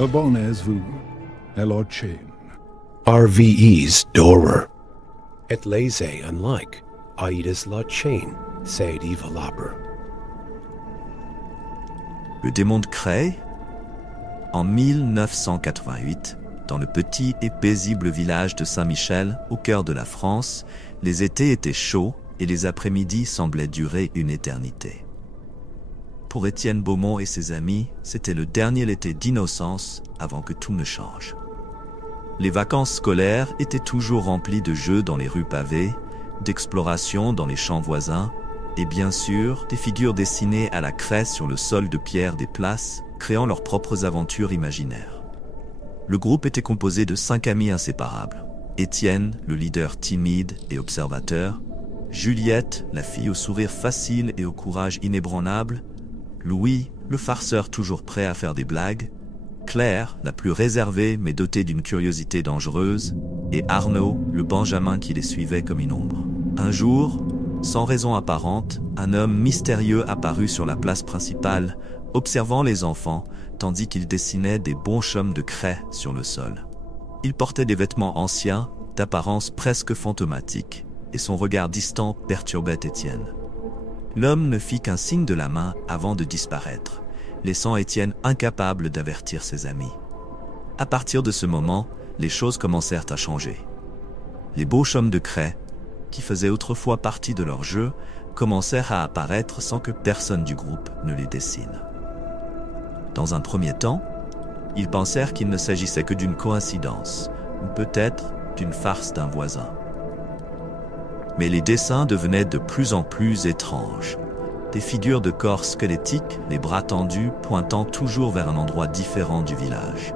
Abones vu, Elochain. RVE's Dorer. Et laze unlike, Aidas la chain, said Eva Labber. Le démon de Cray, en 1988, dans le petit et paisible village de Saint-Michel, au cœur de la France, les étés étaient chauds et les après-midi semblaient durer une éternité. Pour Étienne Beaumont et ses amis, c'était le dernier été d'innocence avant que tout ne change. Les vacances scolaires étaient toujours remplies de jeux dans les rues pavées, d'explorations dans les champs voisins, et bien sûr, des figures dessinées à la craie sur le sol de pierre des places, créant leurs propres aventures imaginaires. Le groupe était composé de 5 amis inséparables. Étienne, le leader timide et observateur, Juliette, la fille au sourire facile et au courage inébranlable, Louis, le farceur toujours prêt à faire des blagues, Claire, la plus réservée mais dotée d'une curiosité dangereuse, et Arnaud, le benjamin qui les suivait comme une ombre. Un jour, sans raison apparente, un homme mystérieux apparut sur la place principale, observant les enfants, tandis qu'il dessinait des bonshommes de craie sur le sol. Il portait des vêtements anciens, d'apparence presque fantomatique, et son regard distant perturbait Étienne. L'homme ne fit qu'un signe de la main avant de disparaître, laissant Étienne incapable d'avertir ses amis. À partir de ce moment, les choses commencèrent à changer. Les bonshommes de craie, qui faisaient autrefois partie de leur jeu, commencèrent à apparaître sans que personne du groupe ne les dessine. Dans un premier temps, ils pensèrent qu'il ne s'agissait que d'une coïncidence, ou peut-être d'une farce d'un voisin. Mais les dessins devenaient de plus en plus étranges. Des figures de corps squelettiques, les bras tendus, pointant toujours vers un endroit différent du village.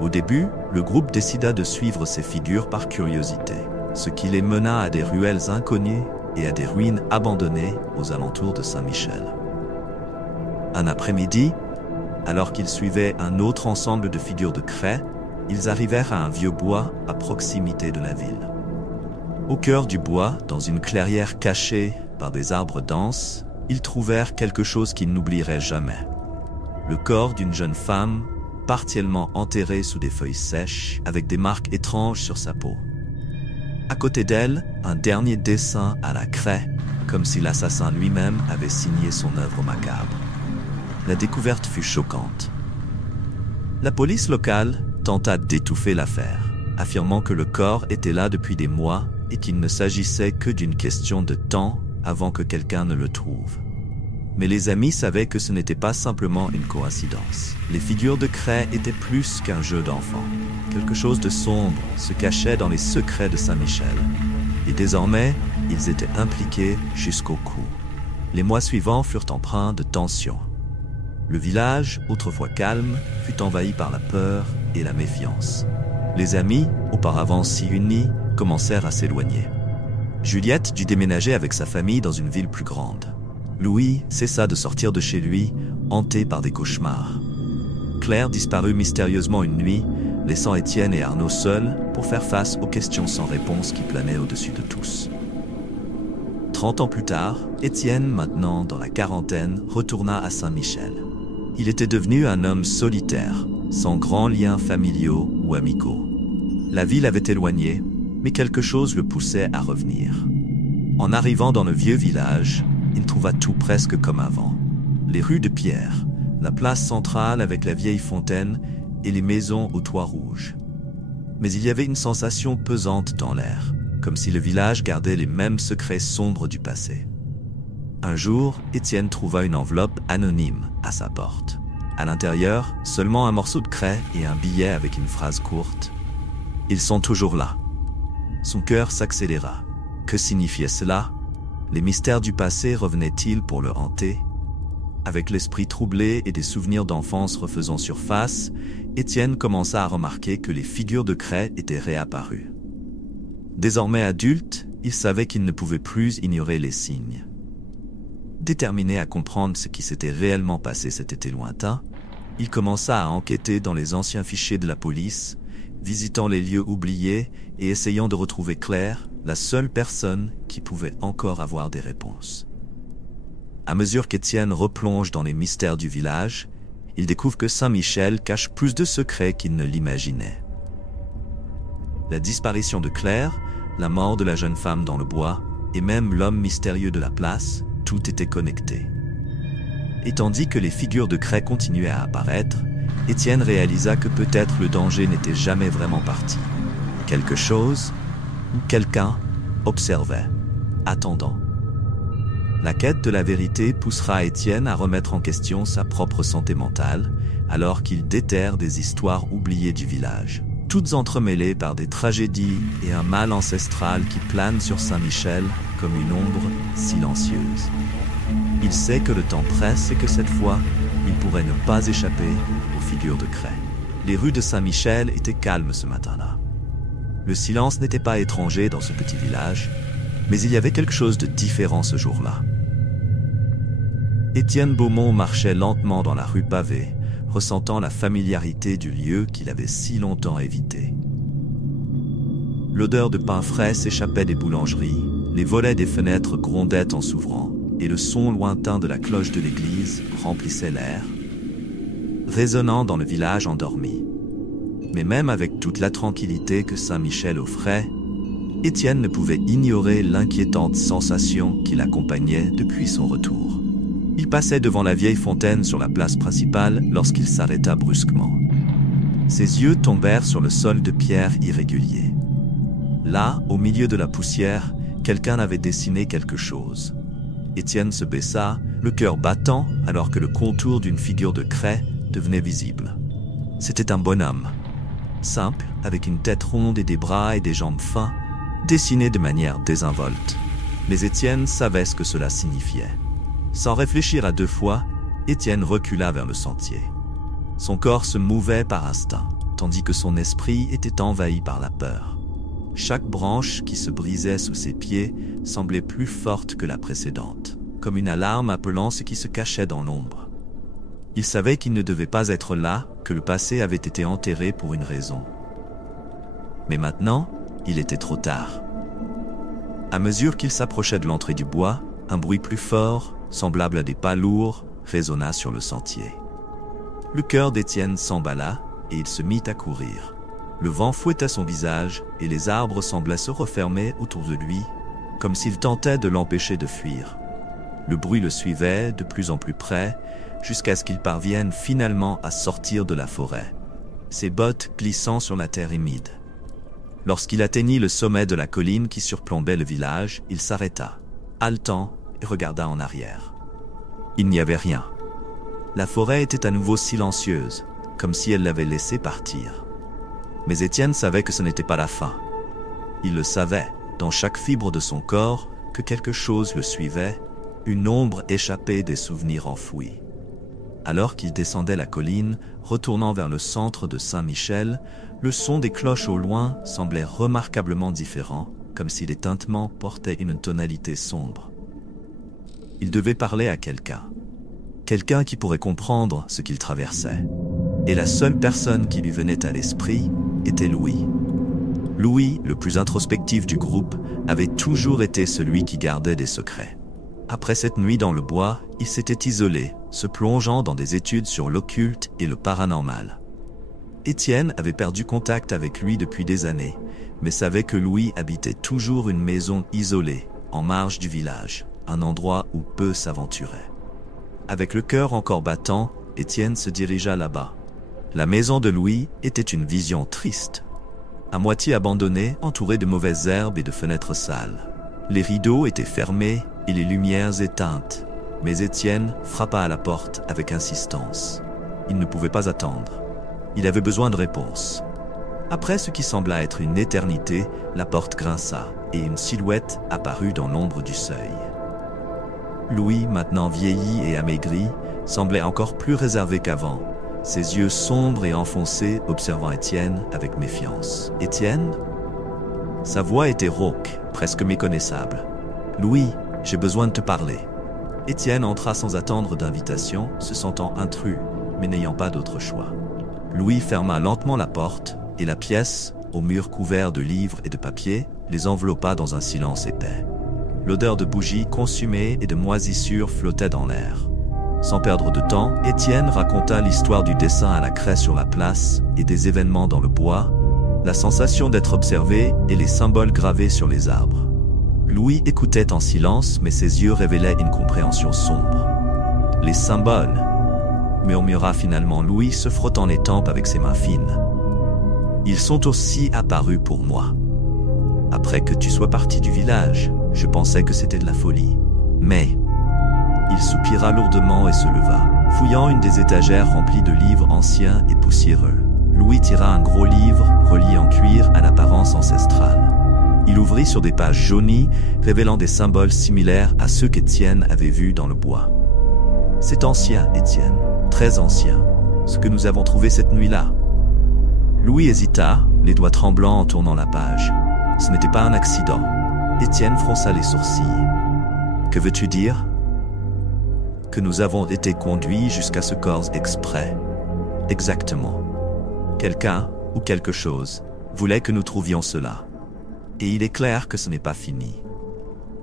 Au début, le groupe décida de suivre ces figures par curiosité, ce qui les mena à des ruelles inconnues et à des ruines abandonnées aux alentours de Saint-Michel. Un après-midi, alors qu'ils suivaient un autre ensemble de figures de craie, ils arrivèrent à un vieux bois à proximité de la ville. Au cœur du bois, dans une clairière cachée par des arbres denses, ils trouvèrent quelque chose qu'ils n'oublieraient jamais. Le corps d'une jeune femme, partiellement enterrée sous des feuilles sèches, avec des marques étranges sur sa peau. À côté d'elle, un dernier dessin à la craie, comme si l'assassin lui-même avait signé son œuvre macabre. La découverte fut choquante. La police locale tenta d'étouffer l'affaire, affirmant que le corps était là depuis des mois et qu'il ne s'agissait que d'une question de temps avant que quelqu'un ne le trouve. Mais les amis savaient que ce n'était pas simplement une coïncidence. Les figures de craie étaient plus qu'un jeu d'enfant. Quelque chose de sombre se cachait dans les secrets de Saint-Michel. Et désormais, ils étaient impliqués jusqu'au cou. Les mois suivants furent empreints de tension. Le village, autrefois calme, fut envahi par la peur et la méfiance. Les amis, auparavant si unis, commencèrent à s'éloigner. Juliette dut déménager avec sa famille dans une ville plus grande. Louis cessa de sortir de chez lui, hanté par des cauchemars. Claire disparut mystérieusement une nuit, laissant Étienne et Arnaud seuls pour faire face aux questions sans réponse qui planaient au-dessus de tous. 30 ans plus tard, Étienne, maintenant dans la quarantaine, retourna à Saint-Michel. Il était devenu un homme solitaire, sans grands liens familiaux ou amicaux. La ville avait éloigné, mais quelque chose le poussait à revenir. En arrivant dans le vieux village, il trouva tout presque comme avant. Les rues de pierre, la place centrale avec la vieille fontaine et les maisons aux toits rouges. Mais il y avait une sensation pesante dans l'air, comme si le village gardait les mêmes secrets sombres du passé. Un jour, Étienne trouva une enveloppe anonyme à sa porte. À l'intérieur, seulement un morceau de craie et un billet avec une phrase courte. « Ils sont toujours là ». Son cœur s'accéléra. Que signifiait cela? Les mystères du passé revenaient-ils pour le hanter? Avec l'esprit troublé et des souvenirs d'enfance refaisant surface, Étienne commença à remarquer que les figures de craie étaient réapparues. Désormais adulte, il savait qu'il ne pouvait plus ignorer les signes. Déterminé à comprendre ce qui s'était réellement passé cet été lointain, il commença à enquêter dans les anciens fichiers de la police, visitant les lieux oubliés et essayant de retrouver Claire, la seule personne qui pouvait encore avoir des réponses. À mesure qu'Étienne replonge dans les mystères du village, il découvre que Saint-Michel cache plus de secrets qu'il ne l'imaginait. La disparition de Claire, la mort de la jeune femme dans le bois, et même l'homme mystérieux de la place, tout était connecté. Et tandis que les figures de craie continuaient à apparaître, Étienne réalisa que peut-être le danger n'était jamais vraiment parti. Quelque chose, ou quelqu'un, observait, attendant. La quête de la vérité poussera Étienne à remettre en question sa propre santé mentale, alors qu'il déterre des histoires oubliées du village, toutes entremêlées par des tragédies et un mal ancestral qui plane sur Saint-Michel comme une ombre silencieuse. Il sait que le temps presse et que cette fois, il pourrait ne pas échapper aux figures de craie. Les rues de Saint-Michel étaient calmes ce matin-là. Le silence n'était pas étranger dans ce petit village, mais il y avait quelque chose de différent ce jour-là. Étienne Beaumont marchait lentement dans la rue pavée, ressentant la familiarité du lieu qu'il avait si longtemps évité. L'odeur de pain frais s'échappait des boulangeries, les volets des fenêtres grondaient en s'ouvrant, et le son lointain de la cloche de l'église remplissait l'air, résonnant dans le village endormi. Mais même avec toute la tranquillité que Saint-Michel offrait, Étienne ne pouvait ignorer l'inquiétante sensation qui l'accompagnait depuis son retour. Il passait devant la vieille fontaine sur la place principale lorsqu'il s'arrêta brusquement. Ses yeux tombèrent sur le sol de pierre irrégulier. Là, au milieu de la poussière, quelqu'un avait dessiné quelque chose. Étienne se baissa, le cœur battant alors que le contour d'une figure de craie devenait visible. C'était un bonhomme, simple, avec une tête ronde et des bras et des jambes fins, dessiné de manière désinvolte. Mais Étienne savait ce que cela signifiait. Sans réfléchir à deux fois, Étienne recula vers le sentier. Son corps se mouvait par instinct, tandis que son esprit était envahi par la peur. Chaque branche qui se brisait sous ses pieds semblait plus forte que la précédente, comme une alarme appelant ce qui se cachait dans l'ombre. Il savait qu'il ne devait pas être là, que le passé avait été enterré pour une raison. Mais maintenant, il était trop tard. À mesure qu'il s'approchait de l'entrée du bois, un bruit plus fort, semblable à des pas lourds, résonna sur le sentier. Le cœur d'Étienne s'emballa et il se mit à courir. Le vent fouettait son visage et les arbres semblaient se refermer autour de lui, comme s'ils tentaient de l'empêcher de fuir. Le bruit le suivait de plus en plus près, jusqu'à ce qu'il parvienne finalement à sortir de la forêt, ses bottes glissant sur la terre humide. Lorsqu'il atteignit le sommet de la colline qui surplombait le village, il s'arrêta, haletant, et regarda en arrière. Il n'y avait rien. La forêt était à nouveau silencieuse, comme si elle l'avait laissé partir. Mais Étienne savait que ce n'était pas la fin. Il le savait, dans chaque fibre de son corps, que quelque chose le suivait, une ombre échappée des souvenirs enfouis. Alors qu'il descendait la colline, retournant vers le centre de Saint-Michel, le son des cloches au loin semblait remarquablement différent, comme si les tintements portaient une tonalité sombre. Il devait parler à quelqu'un. Quelqu'un qui pourrait comprendre ce qu'il traversait. Et la seule personne qui lui venait à l'esprit était Louis. Louis, le plus introspectif du groupe, avait toujours été celui qui gardait des secrets. Après cette nuit dans le bois, il s'était isolé, se plongeant dans des études sur l'occulte et le paranormal. Étienne avait perdu contact avec lui depuis des années, mais savait que Louis habitait toujours une maison isolée, en marge du village, un endroit où peu s'aventuraient. Avec le cœur encore battant, Étienne se dirigea là-bas. La maison de Louis était une vision triste. À moitié abandonnée, entourée de mauvaises herbes et de fenêtres sales. Les rideaux étaient fermés et les lumières éteintes, mais Étienne frappa à la porte avec insistance. Il ne pouvait pas attendre. Il avait besoin de réponse. Après ce qui sembla être une éternité, la porte grinça et une silhouette apparut dans l'ombre du seuil. Louis, maintenant vieilli et amaigri, semblait encore plus réservé qu'avant, ses yeux sombres et enfoncés observant Étienne avec méfiance. « Étienne ?» Sa voix était rauque, presque méconnaissable. « Louis, j'ai besoin de te parler. » Étienne entra sans attendre d'invitation, se sentant intrus, mais n'ayant pas d'autre choix. Louis ferma lentement la porte, et la pièce, aux murs couverts de livres et de papiers, les enveloppa dans un silence épais. L'odeur de bougies consumées et de moisissures flottait dans l'air. Sans perdre de temps, Étienne raconta l'histoire du dessin à la craie sur la place et des événements dans le bois, la sensation d'être observé et les symboles gravés sur les arbres. Louis écoutait en silence, mais ses yeux révélaient une compréhension sombre. « Les symboles !» murmura finalement Louis, se frottant les tempes avec ses mains fines. « Ils sont aussi apparus pour moi. Après que tu sois parti du village, je pensais que c'était de la folie. Mais... » Il soupira lourdement et se leva. Fouillant une des étagères remplies de livres anciens et poussiéreux, Louis tira un gros livre, relié en cuir à l'apparence ancestrale. Il ouvrit sur des pages jaunies, révélant des symboles similaires à ceux qu'Étienne avait vus dans le bois. « C'est ancien, Étienne, très ancien, ce que nous avons trouvé cette nuit-là. » Louis hésita, les doigts tremblants en tournant la page. Ce n'était pas un accident. Étienne fronça les sourcils. « Que veux-tu dire ? » Que nous avons été conduits jusqu'à ce corps exprès. Exactement. Quelqu'un, ou quelque chose, voulait que nous trouvions cela. Et il est clair que ce n'est pas fini.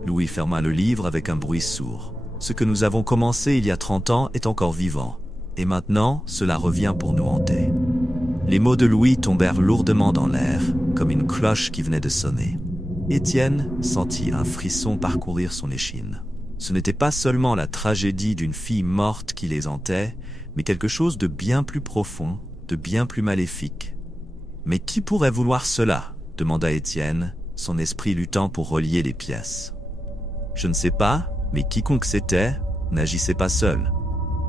Louis ferma le livre avec un bruit sourd. Ce que nous avons commencé il y a 30 ans est encore vivant. Et maintenant, cela revient pour nous hanter. Les mots de Louis tombèrent lourdement dans l'air, comme une cloche qui venait de sonner. Étienne sentit un frisson parcourir son échine. Ce n'était pas seulement la tragédie d'une fille morte qui les hantait, mais quelque chose de bien plus profond, de bien plus maléfique. « Mais qui pourrait vouloir cela ?» demanda Étienne, son esprit luttant pour relier les pièces. « Je ne sais pas, mais quiconque c'était, n'agissait pas seul. »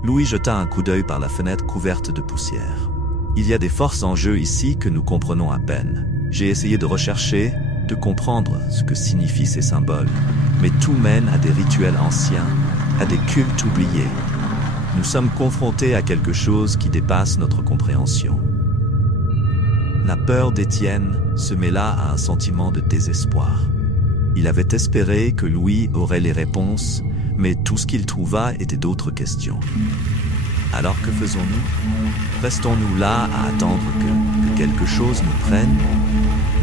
Louis jeta un coup d'œil par la fenêtre couverte de poussière. « Il y a des forces en jeu ici que nous comprenons à peine. J'ai essayé de rechercher, de comprendre ce que signifient ces symboles. Mais tout mène à des rituels anciens, à des cultes oubliés. Nous sommes confrontés à quelque chose qui dépasse notre compréhension. » La peur d'Étienne se mêla à un sentiment de désespoir. Il avait espéré que Louis aurait les réponses, mais tout ce qu'il trouva était d'autres questions. Alors que faisons-nous ? Restons-nous là à attendre que quelque chose nous prenne ?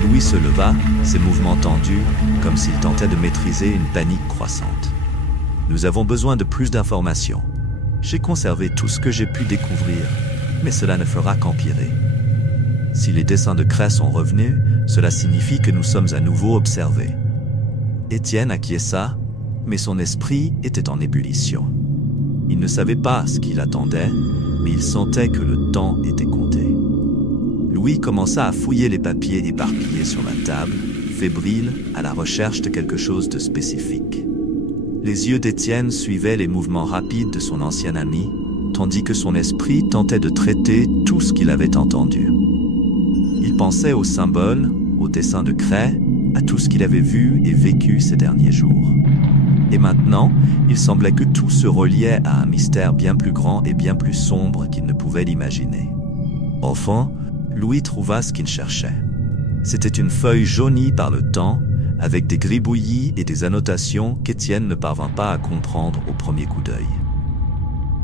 Louis se leva, ses mouvements tendus, comme s'il tentait de maîtriser une panique croissante. « Nous avons besoin de plus d'informations. J'ai conservé tout ce que j'ai pu découvrir, mais cela ne fera qu'empirer. Si les dessins de craie sont revenus, cela signifie que nous sommes à nouveau observés. » Étienne acquiesça, mais son esprit était en ébullition. Il ne savait pas ce qu'il attendait, mais il sentait que le temps était compté. Louis commença à fouiller les papiers éparpillés sur la table, fébrile, à la recherche de quelque chose de spécifique. Les yeux d'Étienne suivaient les mouvements rapides de son ancien ami, tandis que son esprit tentait de traiter tout ce qu'il avait entendu. Il pensait aux symboles, aux dessins de craie, à tout ce qu'il avait vu et vécu ces derniers jours. Et maintenant, il semblait que tout se reliait à un mystère bien plus grand et bien plus sombre qu'il ne pouvait l'imaginer. Enfin, Louis trouva ce qu'il cherchait. C'était une feuille jaunie par le temps, avec des gribouillis et des annotations qu'Étienne ne parvint pas à comprendre au premier coup d'œil.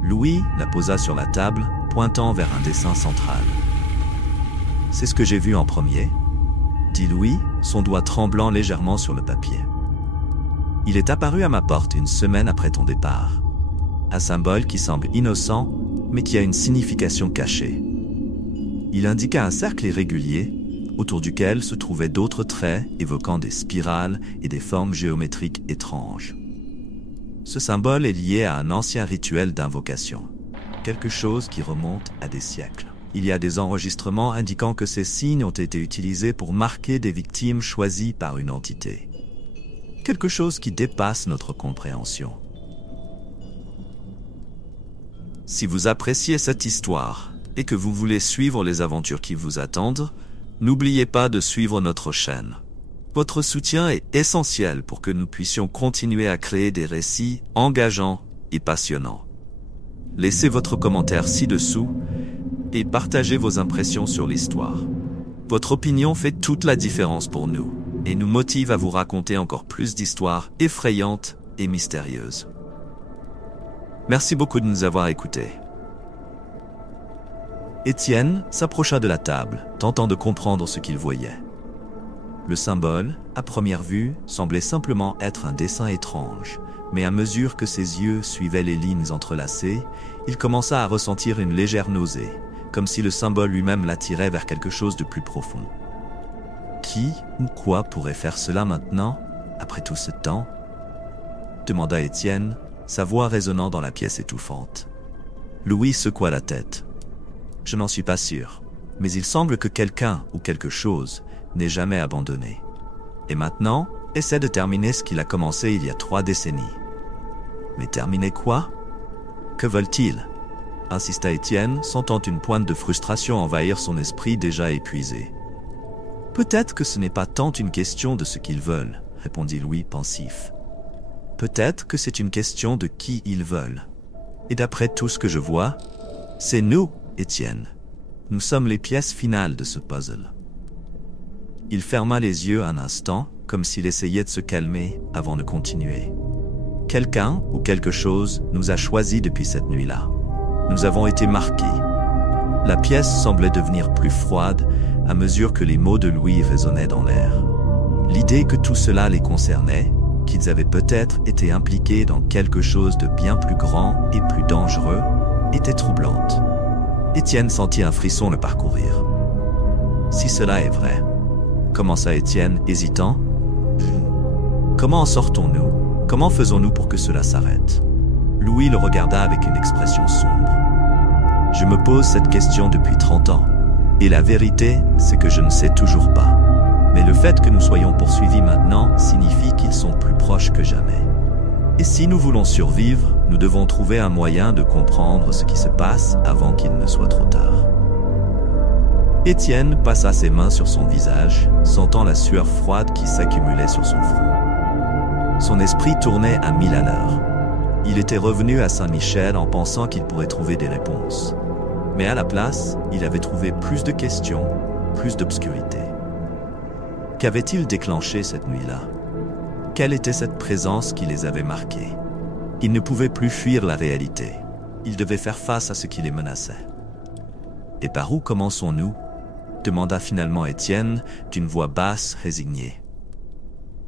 Louis la posa sur la table, pointant vers un dessin central. « C'est ce que j'ai vu en premier », dit Louis, son doigt tremblant légèrement sur le papier. « Il est apparu à ma porte une semaine après ton départ. Un symbole qui semble innocent, mais qui a une signification cachée. Il indiqua un cercle irrégulier, autour duquel se trouvaient d'autres traits évoquant des spirales et des formes géométriques étranges. Ce symbole est lié à un ancien rituel d'invocation, quelque chose qui remonte à des siècles. Il y a des enregistrements indiquant que ces signes ont été utilisés pour marquer des victimes choisies par une entité. Quelque chose qui dépasse notre compréhension. Si vous appréciez cette histoire et que vous voulez suivre les aventures qui vous attendent, n'oubliez pas de suivre notre chaîne. Votre soutien est essentiel pour que nous puissions continuer à créer des récits engageants et passionnants. Laissez votre commentaire ci-dessous et partagez vos impressions sur l'histoire. Votre opinion fait toute la différence pour nous et nous motive à vous raconter encore plus d'histoires effrayantes et mystérieuses. Merci beaucoup de nous avoir écoutés. Étienne s'approcha de la table, tentant de comprendre ce qu'il voyait. Le symbole, à première vue, semblait simplement être un dessin étrange, mais à mesure que ses yeux suivaient les lignes entrelacées, il commença à ressentir une légère nausée, comme si le symbole lui-même l'attirait vers quelque chose de plus profond. Qui ou quoi pourrait faire cela maintenant, après tout ce temps ? Demanda Étienne, sa voix résonnant dans la pièce étouffante. Louis secoua la tête. Je n'en suis pas sûr, mais il semble que quelqu'un ou quelque chose n'ait jamais abandonné. Et maintenant, essaie de terminer ce qu'il a commencé il y a 3 décennies. Mais terminer quoi ? Que veulent-ils ? Insista Étienne, sentant une pointe de frustration envahir son esprit déjà épuisé. Peut-être que ce n'est pas tant une question de ce qu'ils veulent, répondit Louis pensif. Peut-être que c'est une question de qui ils veulent. Et d'après tout ce que je vois, c'est nous, Étienne. Nous sommes les pièces finales de ce puzzle. Il ferma les yeux un instant, comme s'il essayait de se calmer avant de continuer. Quelqu'un ou quelque chose nous a choisis depuis cette nuit-là. Nous avons été marqués. La pièce semblait devenir plus froide à mesure que les mots de Louis résonnaient dans l'air. L'idée que tout cela les concernait, qu'ils avaient peut-être été impliqués dans quelque chose de bien plus grand et plus dangereux, était troublante. Étienne sentit un frisson le parcourir. Si cela est vrai, commença Étienne, hésitant. Comment en sortons-nous ? Comment faisons-nous pour que cela s'arrête ? Louis le regarda avec une expression sombre. Je me pose cette question depuis 30 ans. Et la vérité, c'est que je ne sais toujours pas. Mais le fait que nous soyons poursuivis maintenant signifie qu'ils sont plus proches que jamais. Et si nous voulons survivre, nous devons trouver un moyen de comprendre ce qui se passe avant qu'il ne soit trop tard. Étienne passa ses mains sur son visage, sentant la sueur froide qui s'accumulait sur son front. Son esprit tournait à 1000 à l'heure. Il était revenu à Saint-Michel en pensant qu'il pourrait trouver des réponses. Mais à la place, il avait trouvé plus de questions, plus d'obscurité. Qu'avait-il déclenché cette nuit-là ? Quelle était cette présence qui les avait marqués ? Ils ne pouvaient plus fuir la réalité. Ils devaient faire face à ce qui les menaçait. Et par où commençons-nous ? Demanda finalement Étienne d'une voix basse, résignée.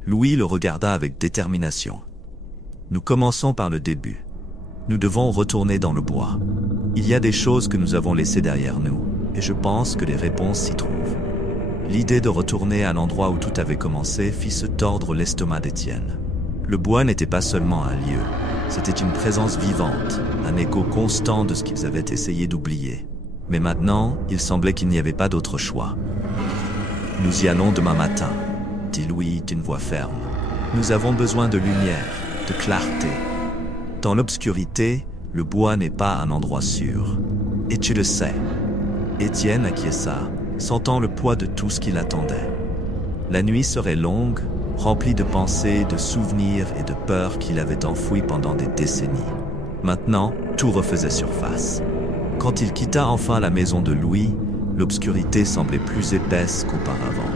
Louis le regarda avec détermination. Nous commençons par le début. Nous devons retourner dans le bois. Il y a des choses que nous avons laissées derrière nous, et je pense que les réponses s'y trouvent. L'idée de retourner à l'endroit où tout avait commencé fit se tordre l'estomac d'Étienne. Le bois n'était pas seulement un lieu, c'était une présence vivante, un écho constant de ce qu'ils avaient essayé d'oublier. Mais maintenant, il semblait qu'il n'y avait pas d'autre choix. « Nous y allons demain matin », dit Louis d'une voix ferme. « Nous avons besoin de lumière, de clarté. Dans l'obscurité, le bois n'est pas un endroit sûr. Et tu le sais. » Étienne acquiesça, sentant le poids de tout ce qui l'attendait. La nuit serait longue, remplie de pensées, de souvenirs et de peurs qu'il avait enfouis pendant des décennies. Maintenant, tout refaisait surface. Quand il quitta enfin la maison de Louis, l'obscurité semblait plus épaisse qu'auparavant.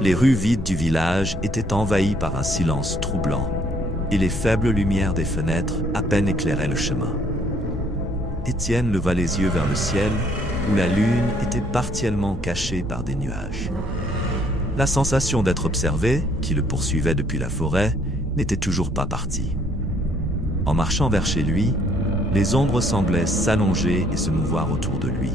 Les rues vides du village étaient envahies par un silence troublant, et les faibles lumières des fenêtres à peine éclairaient le chemin. Étienne leva les yeux vers le ciel, où la lune était partiellement cachée par des nuages. La sensation d'être observé, qui le poursuivait depuis la forêt, n'était toujours pas partie. En marchant vers chez lui, les ombres semblaient s'allonger et se mouvoir autour de lui.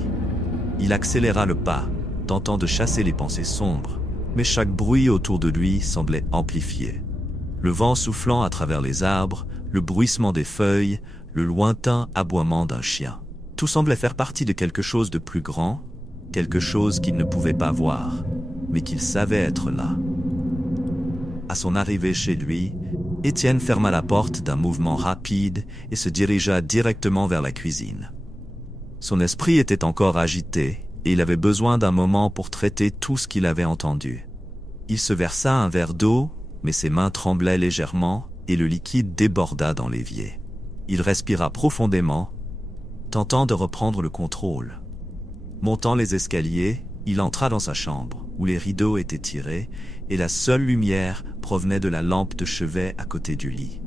Il accéléra le pas, tentant de chasser les pensées sombres, mais chaque bruit autour de lui semblait amplifié. Le vent soufflant à travers les arbres, le bruissement des feuilles, le lointain aboiement d'un chien. Tout semblait faire partie de quelque chose de plus grand, quelque chose qu'il ne pouvait pas voir, mais qu'il savait être là. À son arrivée chez lui, Étienne ferma la porte d'un mouvement rapide et se dirigea directement vers la cuisine. Son esprit était encore agité et il avait besoin d'un moment pour traiter tout ce qu'il avait entendu. Il se versa un verre d'eau, mais ses mains tremblaient légèrement et le liquide déborda dans l'évier. Il respira profondément, tentant de reprendre le contrôle. Montant les escaliers, il entra dans sa chambre, où les rideaux étaient tirés et la seule lumière provenait de la lampe de chevet à côté du lit.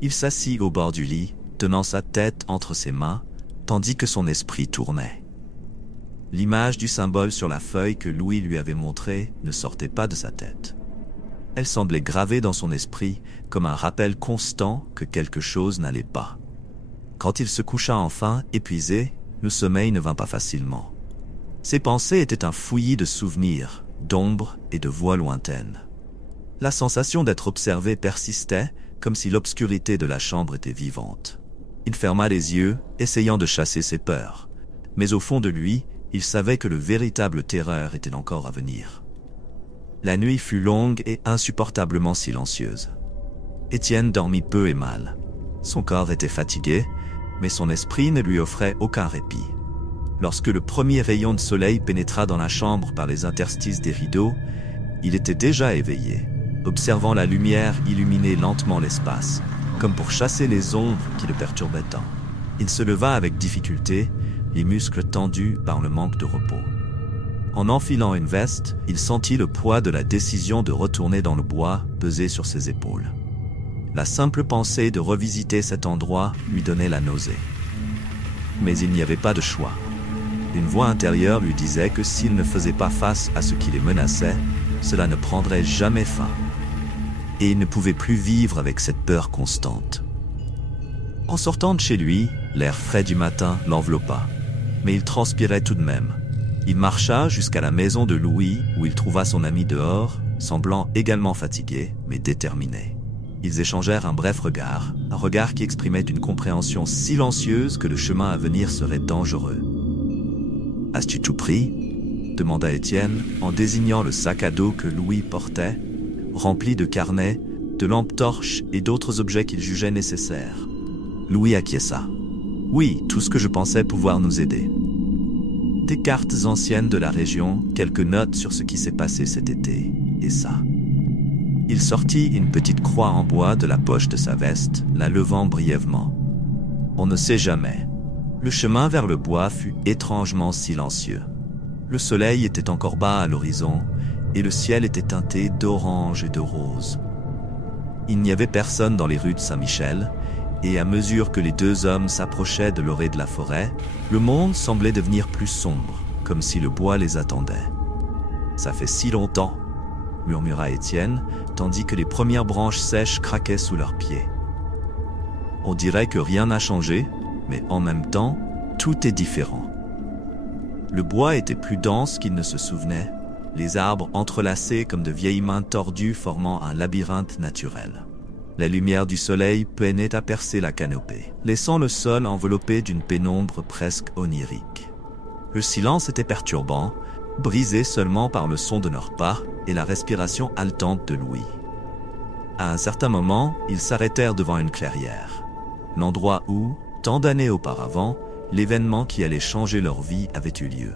Il s'assit au bord du lit, tenant sa tête entre ses mains, tandis que son esprit tournait. L'image du symbole sur la feuille que Louis lui avait montrée ne sortait pas de sa tête. Elle semblait gravée dans son esprit comme un rappel constant que quelque chose n'allait pas. Quand il se coucha enfin, épuisé, le sommeil ne vint pas facilement. Ses pensées étaient un fouillis de souvenirs, d'ombres et de voix lointaines. La sensation d'être observé persistait, comme si l'obscurité de la chambre était vivante. Il ferma les yeux, essayant de chasser ses peurs. Mais au fond de lui, il savait que le véritable terreur était encore à venir. La nuit fut longue et insupportablement silencieuse. Étienne dormit peu et mal. Son corps était fatigué, mais son esprit ne lui offrait aucun répit. Lorsque le premier rayon de soleil pénétra dans la chambre par les interstices des rideaux, il était déjà éveillé, observant la lumière illuminer lentement l'espace, comme pour chasser les ombres qui le perturbaient tant. Il se leva avec difficulté, les muscles tendus par le manque de repos. En enfilant une veste, il sentit le poids de la décision de retourner dans le bois peser sur ses épaules. La simple pensée de revisiter cet endroit lui donnait la nausée. Mais il n'y avait pas de choix. Une voix intérieure lui disait que s'il ne faisait pas face à ce qui les menaçait, cela ne prendrait jamais fin. Et il ne pouvait plus vivre avec cette peur constante. En sortant de chez lui, l'air frais du matin l'enveloppa. Mais il transpirait tout de même. Il marcha jusqu'à la maison de Louis où il trouva son ami dehors, semblant également fatigué, mais déterminé. Ils échangèrent un bref regard, un regard qui exprimait une compréhension silencieuse que le chemin à venir serait dangereux. « As-tu tout pris ?» demanda Étienne en désignant le sac à dos que Louis portait, rempli de carnets, de lampes torches et d'autres objets qu'il jugeait nécessaires. Louis acquiesça. « Oui, tout ce que je pensais pouvoir nous aider. » Des cartes anciennes de la région, quelques notes sur ce qui s'est passé cet été, et ça. Il sortit une petite croix en bois de la poche de sa veste, la levant brièvement. On ne sait jamais. Le chemin vers le bois fut étrangement silencieux. Le soleil était encore bas à l'horizon, et le ciel était teinté d'orange et de rose. Il n'y avait personne dans les rues de Saint-Michel, et à mesure que les deux hommes s'approchaient de l'orée de la forêt, le monde semblait devenir plus sombre, comme si le bois les attendait. « Ça fait si longtemps !» murmura Étienne, tandis que les premières branches sèches craquaient sous leurs pieds. On dirait que rien n'a changé, mais en même temps, tout est différent. Le bois était plus dense qu'il ne se souvenait, les arbres entrelacés comme de vieilles mains tordues formant un labyrinthe naturel. La lumière du soleil peinait à percer la canopée, laissant le sol enveloppé d'une pénombre presque onirique. Le silence était perturbant, brisé seulement par le son de leurs pas et la respiration haletante de Louis. À un certain moment, ils s'arrêtèrent devant une clairière. L'endroit où, tant d'années auparavant, l'événement qui allait changer leur vie avait eu lieu.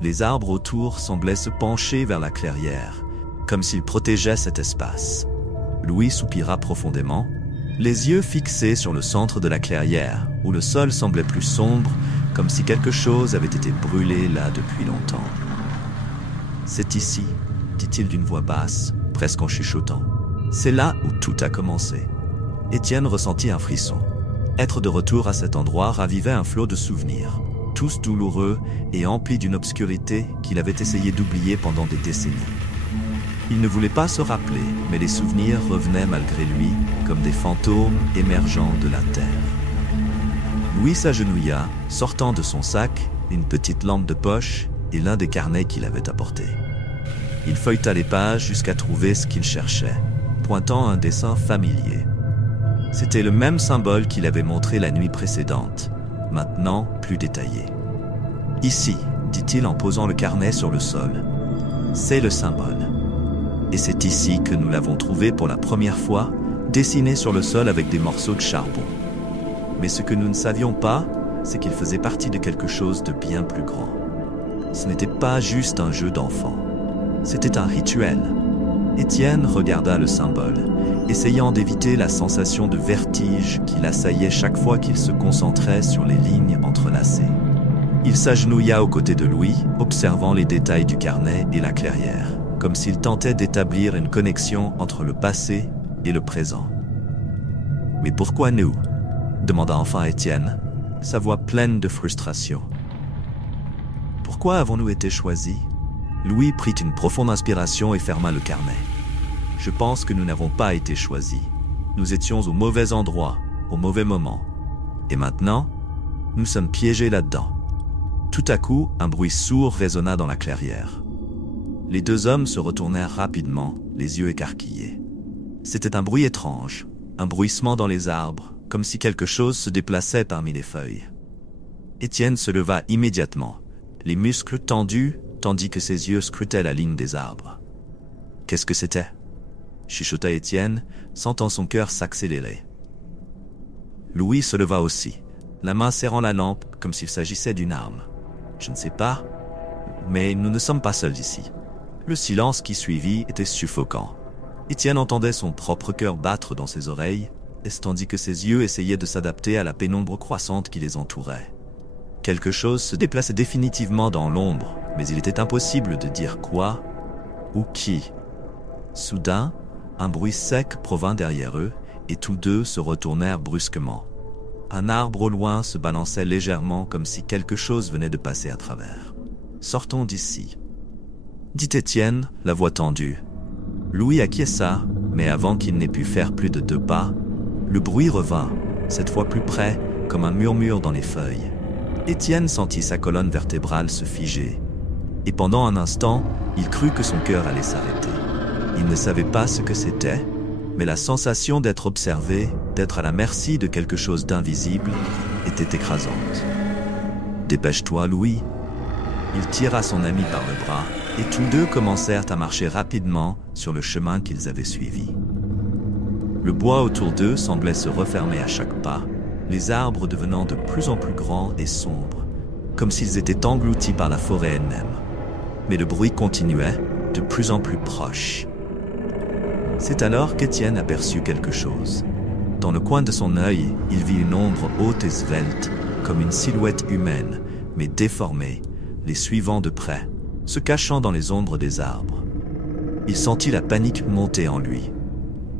Les arbres autour semblaient se pencher vers la clairière, comme s'ils protégeaient cet espace. Louis soupira profondément, les yeux fixés sur le centre de la clairière, où le sol semblait plus sombre, comme si quelque chose avait été brûlé là depuis longtemps. « C'est ici », dit-il d'une voix basse, presque en chuchotant. « C'est là où tout a commencé. » Étienne ressentit un frisson. Être de retour à cet endroit ravivait un flot de souvenirs, tous douloureux et emplis d'une obscurité qu'il avait essayé d'oublier pendant des décennies. Il ne voulait pas se rappeler, mais les souvenirs revenaient malgré lui, comme des fantômes émergeant de la terre. Louis s'agenouilla, sortant de son sac une petite lampe de poche et l'un des carnets qu'il avait apportés. Il feuilleta les pages jusqu'à trouver ce qu'il cherchait, pointant un dessin familier. C'était le même symbole qu'il avait montré la nuit précédente, maintenant plus détaillé. « Ici », dit-il en posant le carnet sur le sol. « C'est le symbole. Et c'est ici que nous l'avons trouvé pour la première fois, dessiné sur le sol avec des morceaux de charbon. Mais ce que nous ne savions pas, c'est qu'il faisait partie de quelque chose de bien plus grand. Ce n'était pas juste un jeu d'enfant. C'était un rituel. » Étienne regarda le symbole, essayant d'éviter la sensation de vertige qui l'assaillait chaque fois qu'il se concentrait sur les lignes entrelacées. Il s'agenouilla aux côtés de Louis, observant les détails du carnet et la clairière, comme s'il tentait d'établir une connexion entre le passé et le présent. « Mais pourquoi nous ?» demanda enfin Étienne, sa voix pleine de frustration. « Pourquoi avons-nous été choisis? Louis prit une profonde inspiration et ferma le carnet. Je pense que nous n'avons pas été choisis. Nous étions au mauvais endroit, au mauvais moment. Et maintenant, nous sommes piégés là-dedans. Tout à coup, un bruit sourd résonna dans la clairière. Les deux hommes se retournèrent rapidement, les yeux écarquillés. C'était un bruit étrange, un bruissement dans les arbres, comme si quelque chose se déplaçait parmi les feuilles. Étienne se leva immédiatement, les muscles tendus, tandis que ses yeux scrutaient la ligne des arbres. Qu'est-ce que c'était? Chuchota Étienne, sentant son cœur s'accélérer. Louis se leva aussi, la main serrant la lampe comme s'il s'agissait d'une arme. Je ne sais pas, mais nous ne sommes pas seuls ici. Le silence qui suivit était suffocant. Étienne entendait son propre cœur battre dans ses oreilles, tandis que ses yeux essayaient de s'adapter à la pénombre croissante qui les entourait. Quelque chose se déplaçait définitivement dans l'ombre, mais il était impossible de dire quoi ou qui. Soudain, un bruit sec provint derrière eux, et tous deux se retournèrent brusquement. Un arbre au loin se balançait légèrement comme si quelque chose venait de passer à travers. « Sortons d'ici », dit Étienne, la voix tendue. Louis acquiesça, mais avant qu'il n'ait pu faire plus de 2 pas, le bruit revint, cette fois plus près, comme un murmure dans les feuilles. Étienne sentit sa colonne vertébrale se figer, et pendant un instant, il crut que son cœur allait s'arrêter. Il ne savait pas ce que c'était, mais la sensation d'être observé, d'être à la merci de quelque chose d'invisible, était écrasante. « Dépêche-toi, Louis !» Il tira son ami par le bras, et tous deux commencèrent à marcher rapidement sur le chemin qu'ils avaient suivi. Le bois autour d'eux semblait se refermer à chaque pas, les arbres devenant de plus en plus grands et sombres, comme s'ils étaient engloutis par la forêt elle-même. Mais le bruit continuait, de plus en plus proche. C'est alors qu'Étienne aperçut quelque chose. Dans le coin de son œil, il vit une ombre haute et svelte, comme une silhouette humaine, mais déformée, les suivant de près, se cachant dans les ombres des arbres. Il sentit la panique monter en lui.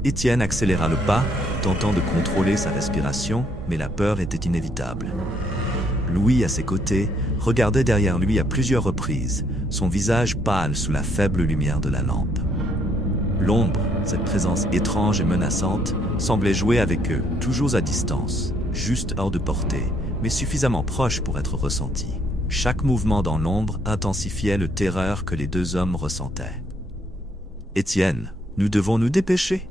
Étienne accéléra le pas, tentant de contrôler sa respiration, mais la peur était inévitable. Louis, à ses côtés, regardait derrière lui à plusieurs reprises, son visage pâle sous la faible lumière de la lampe. L'ombre, cette présence étrange et menaçante, semblait jouer avec eux, toujours à distance, juste hors de portée, mais suffisamment proche pour être ressenti. Chaque mouvement dans l'ombre intensifiait le terreur que les deux hommes ressentaient. « Étienne, nous devons nous dépêcher !»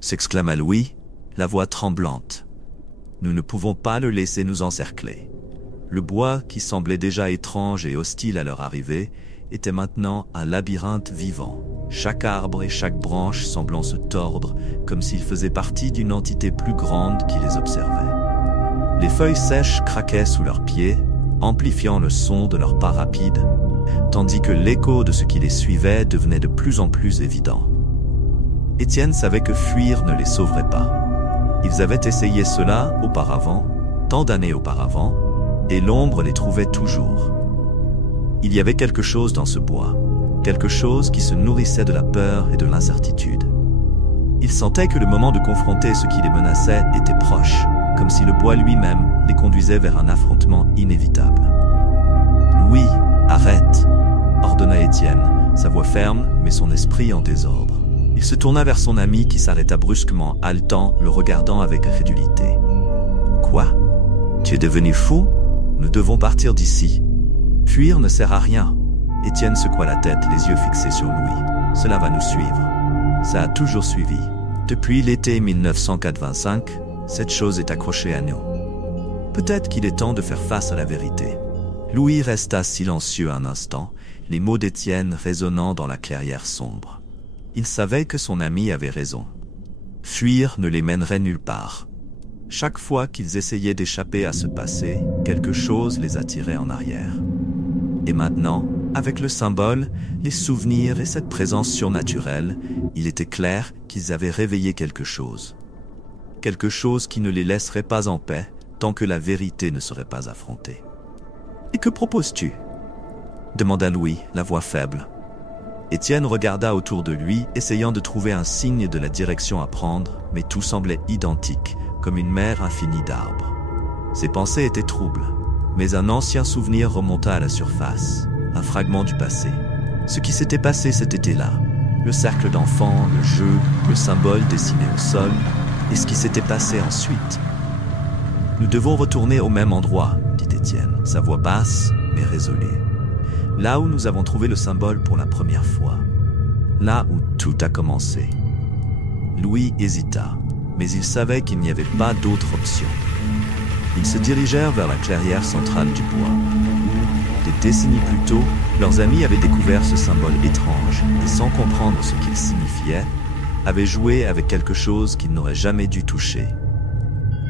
s'exclama Louis, la voix tremblante. « Nous ne pouvons pas le laisser nous encercler. » Le bois, qui semblait déjà étrange et hostile à leur arrivée, était maintenant un labyrinthe vivant, chaque arbre et chaque branche semblant se tordre comme s'ils faisaient partie d'une entité plus grande qui les observait. Les feuilles sèches craquaient sous leurs pieds, amplifiant le son de leurs pas rapides, tandis que l'écho de ce qui les suivait devenait de plus en plus évident. Étienne savait que fuir ne les sauverait pas. Ils avaient essayé cela auparavant, tant d'années auparavant, et l'ombre les trouvait toujours. Il y avait quelque chose dans ce bois, quelque chose qui se nourrissait de la peur et de l'incertitude. Ils sentaient que le moment de confronter ce qui les menaçait était proche, comme si le bois lui-même les conduisait vers un affrontement inévitable. « Louis, arrête !» ordonna Étienne, sa voix ferme, mais son esprit en désordre. Il se tourna vers son ami qui s'arrêta brusquement, haletant, le regardant avec incrédulité. « Quoi? Tu es devenu fou? Nous devons partir d'ici. Fuir ne sert à rien. » Étienne secoua la tête, les yeux fixés sur Louis. « Cela va nous suivre. Ça a toujours suivi. Depuis l'été 1985, cette chose est accrochée à nous. Peut-être qu'il est temps de faire face à la vérité. » Louis resta silencieux un instant, les mots d'Étienne résonnant dans la clairière sombre. Il savait que son ami avait raison. Fuir ne les mènerait nulle part. Chaque fois qu'ils essayaient d'échapper à ce passé, quelque chose les attirait en arrière. Et maintenant, avec le symbole, les souvenirs et cette présence surnaturelle, il était clair qu'ils avaient réveillé quelque chose. Quelque chose qui ne les laisserait pas en paix tant que la vérité ne serait pas affrontée. « Et que proposes-tu » demanda Louis, la voix faible. Étienne regarda autour de lui, essayant de trouver un signe de la direction à prendre, mais tout semblait identique, comme une mer infinie d'arbres. Ses pensées étaient troubles, Mais un ancien souvenir remonta à la surface, un fragment du passé. Ce qui s'était passé cet été-là, le cercle d'enfants, le jeu, le symbole dessiné au sol, et ce qui s'était passé ensuite. Nous devons retourner au même endroit, dit Étienne, sa voix basse mais résolue. Là où nous avons trouvé le symbole pour la première fois. Là où tout a commencé. Louis hésita, mais il savait qu'il n'y avait pas d'autre option. Ils se dirigèrent vers la clairière centrale du bois, où, des décennies plus tôt, leurs amis avaient découvert ce symbole étrange et, sans comprendre ce qu'il signifiait, avaient joué avec quelque chose qu'ils n'auraient jamais dû toucher.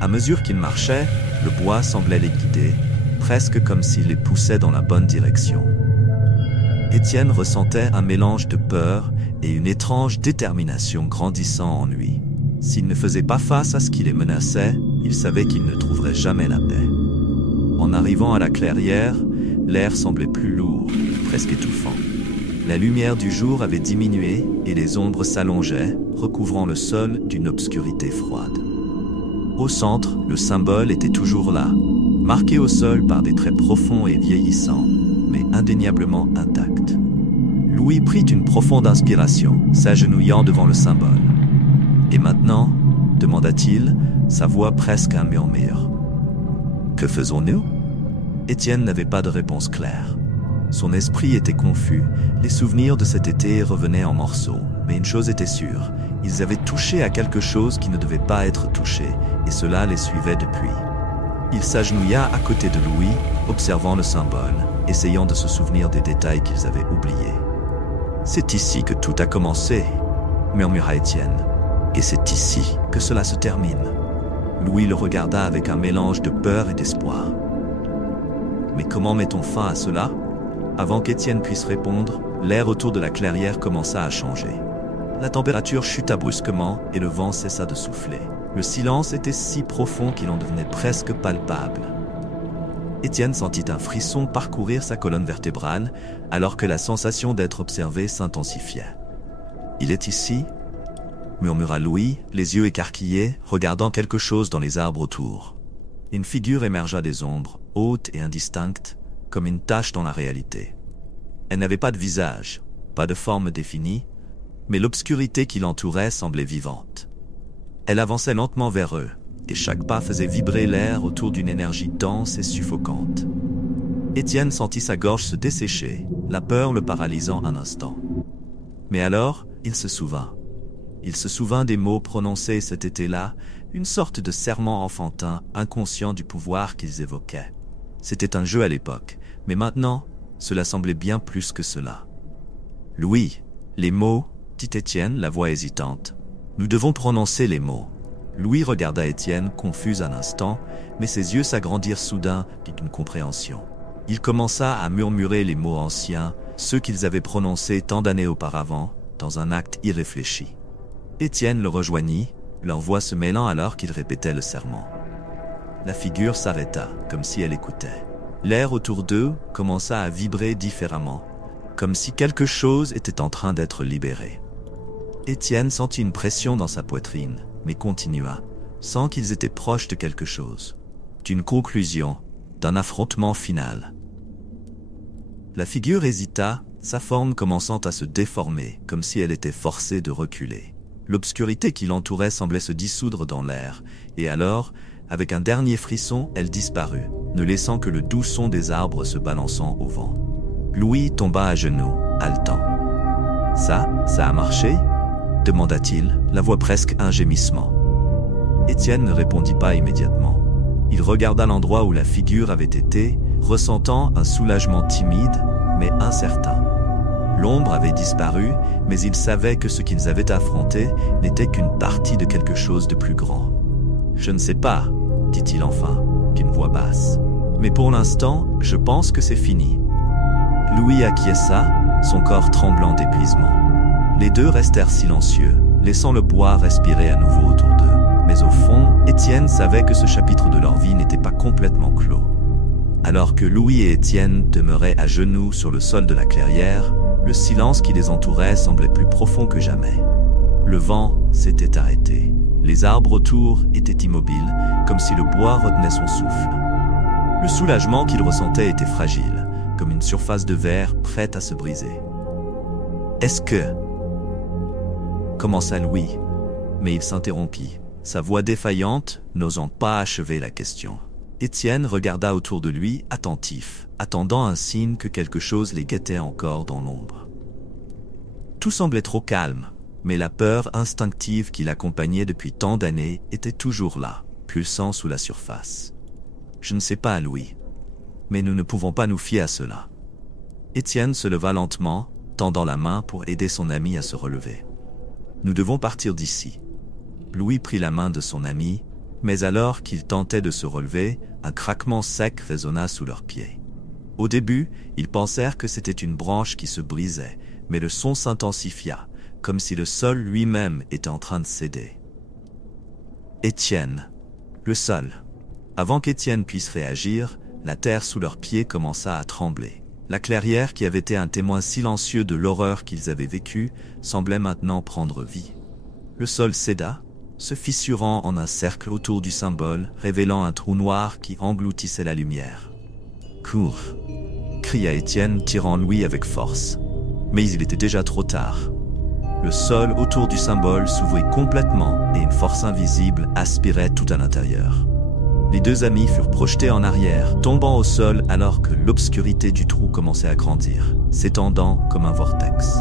À mesure qu'ils marchaient, le bois semblait les guider, presque comme s'il les poussait dans la bonne direction. Étienne ressentait un mélange de peur et une étrange détermination grandissant en lui. S'il ne faisait pas face à ce qui les menaçait, il savait qu'il ne trouverait jamais la paix. En arrivant à la clairière, l'air semblait plus lourd, presque étouffant. La lumière du jour avait diminué et les ombres s'allongeaient, recouvrant le sol d'une obscurité froide. Au centre, le symbole était toujours là, marqué au sol par des traits profonds et vieillissants, mais indéniablement intact. Louis prit une profonde inspiration, s'agenouillant devant le symbole. « Et maintenant ?» demanda-t-il, sa voix presque un murmure. « Que faisons-nous » Étienne n'avait pas de réponse claire. Son esprit était confus, les souvenirs de cet été revenaient en morceaux, mais une chose était sûre, ils avaient touché à quelque chose qui ne devait pas être touché, et cela les suivait depuis. Il s'agenouilla à côté de Louis, observant le symbole, essayant de se souvenir des détails qu'ils avaient oubliés. « C'est ici que tout a commencé », murmura Étienne. « Et c'est ici que cela se termine. » Louis le regarda avec un mélange de peur et d'espoir. « Mais comment met-on fin à cela ?» Avant qu'Étienne puisse répondre, l'air autour de la clairière commença à changer. La température chuta brusquement et le vent cessa de souffler. Le silence était si profond qu'il en devenait presque palpable. Étienne sentit un frisson parcourir sa colonne vertébrale alors que la sensation d'être observé s'intensifiait. « Il est ici ?» murmura Louis, les yeux écarquillés, regardant quelque chose dans les arbres autour. Une figure émergea des ombres, haute et indistincte, comme une tache dans la réalité. Elle n'avait pas de visage, pas de forme définie, mais l'obscurité qui l'entourait semblait vivante. Elle avançait lentement vers eux, et chaque pas faisait vibrer l'air autour d'une énergie dense et suffocante. Étienne sentit sa gorge se dessécher, la peur le paralysant un instant. Mais alors, il se souvint. Il se souvint des mots prononcés cet été-là, une sorte de serment enfantin, inconscient du pouvoir qu'ils évoquaient. C'était un jeu à l'époque, mais maintenant, cela semblait bien plus que cela. « Louis, les mots, dit Étienne, la voix hésitante. Nous devons prononcer les mots. » Louis regarda Étienne, confus un instant, mais ses yeux s'agrandirent soudain d'une compréhension. Il commença à murmurer les mots anciens, ceux qu'ils avaient prononcés tant d'années auparavant, dans un acte irréfléchi. Étienne le rejoignit, leur voix se mêlant alors qu'il répétait le serment. La figure s'arrêta, comme si elle écoutait. L'air autour d'eux commença à vibrer différemment, comme si quelque chose était en train d'être libéré. Étienne sentit une pression dans sa poitrine, mais continua, sans qu'ils étaient proches de quelque chose, d'une conclusion, d'un affrontement final. La figure hésita, sa forme commençant à se déformer, comme si elle était forcée de reculer. L'obscurité qui l'entourait semblait se dissoudre dans l'air, et alors, avec un dernier frisson, elle disparut, ne laissant que le doux son des arbres se balançant au vent. Louis tomba à genoux, haletant. « Ça a marché ?» demanda-t-il, la voix presque un gémissement. Étienne ne répondit pas immédiatement. Il regarda l'endroit où la figure avait été, ressentant un soulagement timide, mais incertain. L'ombre avait disparu, mais il savait que ce qu'ils avaient affronté n'était qu'une partie de quelque chose de plus grand. « Je ne sais pas, » dit-il enfin, d'une voix basse. « Mais pour l'instant, je pense que c'est fini. » Louis acquiesça, son corps tremblant d'épuisement. Les deux restèrent silencieux, laissant le bois respirer à nouveau autour d'eux. Mais au fond, Étienne savait que ce chapitre de leur vie n'était pas complètement clos. Alors que Louis et Étienne demeuraient à genoux sur le sol de la clairière, le silence qui les entourait semblait plus profond que jamais. Le vent s'était arrêté. Les arbres autour étaient immobiles, comme si le bois retenait son souffle. Le soulagement qu'il ressentait était fragile, comme une surface de verre prête à se briser. « Est-ce que... » commença Louis, mais il s'interrompit, sa voix défaillante, n'osant pas achever la question. Étienne regarda autour de lui, attentif, attendant un signe que quelque chose les guettait encore dans l'ombre. Tout semblait trop calme, mais la peur instinctive qui l'accompagnait depuis tant d'années était toujours là, pulsant sous la surface. « Je ne sais pas, Louis, mais nous ne pouvons pas nous fier à cela. » Étienne se leva lentement, tendant la main pour aider son ami à se relever. « Nous devons partir d'ici. » Louis prit la main de son ami, mais alors qu'il tentait de se relever, un craquement sec résonna sous leurs pieds. Au début, ils pensèrent que c'était une branche qui se brisait, mais le son s'intensifia, comme si le sol lui-même était en train de céder. Étienne, le sol. Avant qu'Étienne puisse réagir, la terre sous leurs pieds commença à trembler. La clairière, qui avait été un témoin silencieux de l'horreur qu'ils avaient vécue, semblait maintenant prendre vie. Le sol céda, se fissurant en un cercle autour du symbole, révélant un trou noir qui engloutissait la lumière. « Cours !» cria Étienne, tirant Louis avec force. Mais il était déjà trop tard. Le sol autour du symbole s'ouvrit complètement et une force invisible aspirait tout à l'intérieur. Les deux amis furent projetés en arrière, tombant au sol alors que l'obscurité du trou commençait à grandir, s'étendant comme un vortex.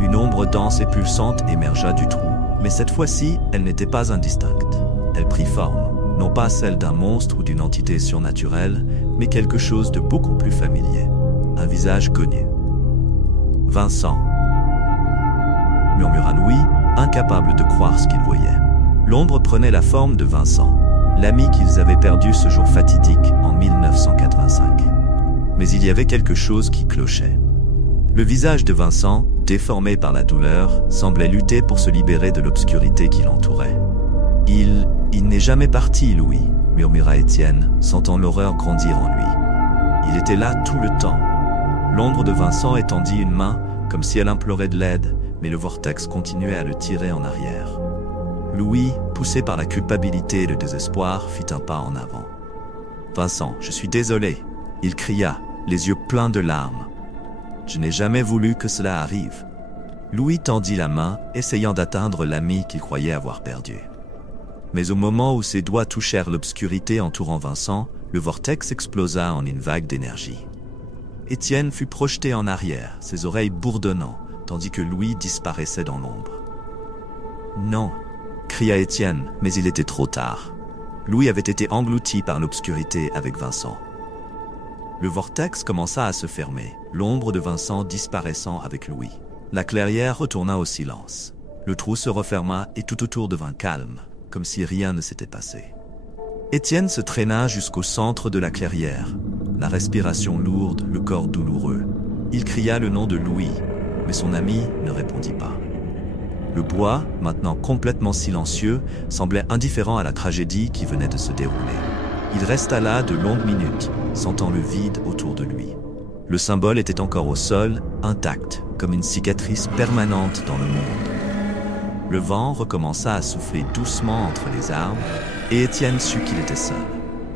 Une ombre dense et pulsante émergea du trou, mais cette fois-ci, elle n'était pas indistincte. Elle prit forme, non pas celle d'un monstre ou d'une entité surnaturelle, mais quelque chose de beaucoup plus familier. Un visage connu. « Vincent !» murmura Louis, incapable de croire ce qu'il voyait. L'ombre prenait la forme de Vincent, l'ami qu'ils avaient perdu ce jour fatidique en 1985. Mais il y avait quelque chose qui clochait. Le visage de Vincent, déformé par la douleur, semblait lutter pour se libérer de l'obscurité qui l'entourait. « Il n'est jamais parti, Louis », murmura Étienne, sentant l'horreur grandir en lui. Il était là tout le temps. L'ombre de Vincent étendit une main, comme si elle implorait de l'aide, mais le vortex continuait à le tirer en arrière. Louis, poussé par la culpabilité et le désespoir, fit un pas en avant. « Vincent, je suis désolé !» il cria, les yeux pleins de larmes. « Je n'ai jamais voulu que cela arrive. » Louis tendit la main, essayant d'atteindre l'ami qu'il croyait avoir perdu. Mais au moment où ses doigts touchèrent l'obscurité entourant Vincent, le vortex explosa en une vague d'énergie. Étienne fut projeté en arrière, ses oreilles bourdonnant, tandis que Louis disparaissait dans l'ombre. « Non !» cria Étienne, mais il était trop tard. Louis avait été englouti par l'obscurité avec Vincent. Le vortex commença à se fermer, l'ombre de Vincent disparaissant avec Louis. La clairière retourna au silence. Le trou se referma et tout autour devint calme, comme si rien ne s'était passé. Étienne se traîna jusqu'au centre de la clairière, la respiration lourde, le corps douloureux. Il cria le nom de Louis, mais son ami ne répondit pas. Le bois, maintenant complètement silencieux, semblait indifférent à la tragédie qui venait de se dérouler. Il resta là de longues minutes, sentant le vide autour de lui. Le symbole était encore au sol, intact, comme une cicatrice permanente dans le monde. Le vent recommença à souffler doucement entre les arbres, et Étienne sut qu'il était seul.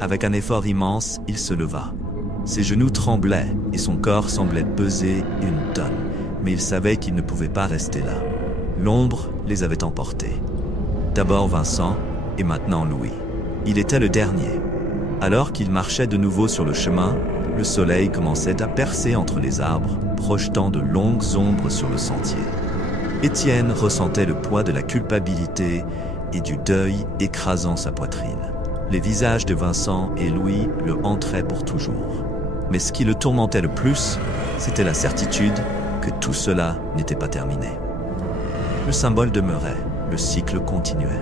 Avec un effort immense, il se leva. Ses genoux tremblaient, et son corps semblait peser une tonne, mais il savait qu'il ne pouvait pas rester là. L'ombre les avait emportés. D'abord Vincent, et maintenant Louis. Il était le dernier. Alors qu'il marchait de nouveau sur le chemin, le soleil commençait à percer entre les arbres, projetant de longues ombres sur le sentier. Étienne ressentait le poids de la culpabilité et du deuil écrasant sa poitrine. Les visages de Vincent et Louis le hantraient pour toujours. Mais ce qui le tourmentait le plus, c'était la certitude que tout cela n'était pas terminé. Le symbole demeurait, le cycle continuait.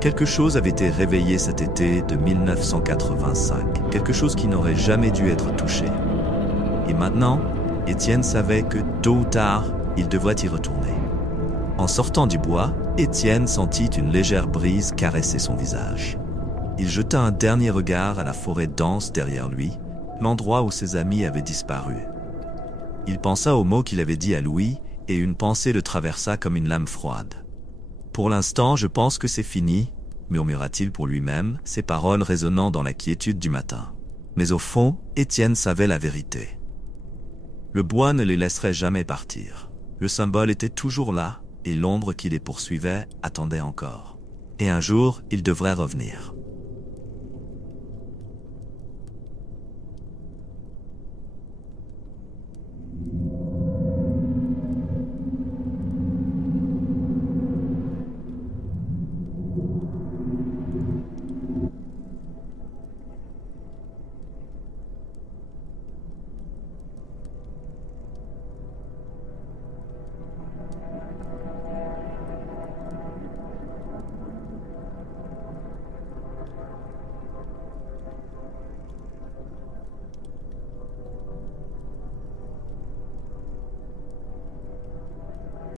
Quelque chose avait été réveillé cet été de 1985, quelque chose qui n'aurait jamais dû être touché. Et maintenant, Étienne savait que, tôt ou tard, il devrait y retourner. En sortant du bois, Étienne sentit une légère brise caresser son visage. Il jeta un dernier regard à la forêt dense derrière lui, l'endroit où ses amis avaient disparu. Il pensa aux mots qu'il avait dit à Louis, et une pensée le traversa comme une lame froide. « Pour l'instant, je pense que c'est fini », murmura-t-il pour lui-même, ses paroles résonnant dans la quiétude du matin. Mais au fond, Étienne savait la vérité. Le bois ne les laisserait jamais partir. Le symbole était toujours là, et l'ombre qui les poursuivait attendait encore. Et un jour, il devrait revenir.